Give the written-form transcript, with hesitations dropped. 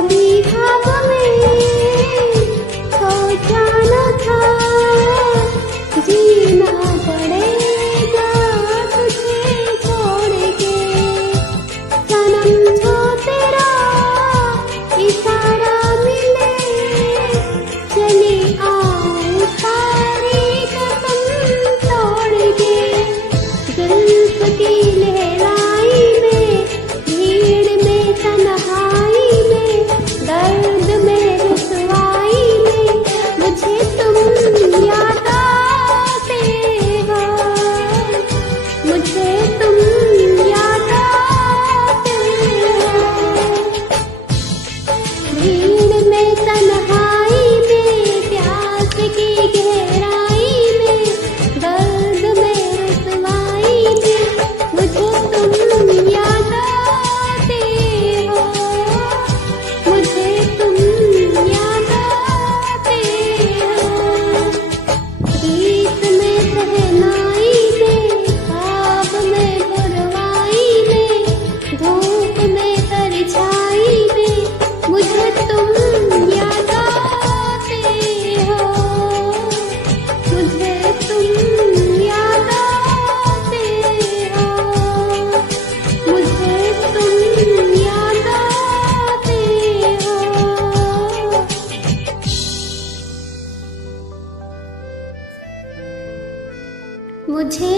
कभी ख्वाब में सोचा न था जीना पड़ेगा तुझे छोड़ के। सनम जो तेरा इशारा मिले चली आऊं सारी कसम तोड़ के। जुल्फ की लहराई में भीड़ में तन्हाई में दर्द में रुसवाई में मुझे तुम याद आते हो। मुझे तुम याद आते हो। भीड़ में तन्हाई में प्यास की गहराई में दर्द में रुसवाई में मुझे तुम याद आते हो। मुझे तुम याद आते हो। गीत में सहनाई में ख्वाब में बुरवाई में धूप में परछाई में मुझे तुम याद आते हो। मुझे तुम याद आते हो। मुझे तुम याद आते हो। मुझे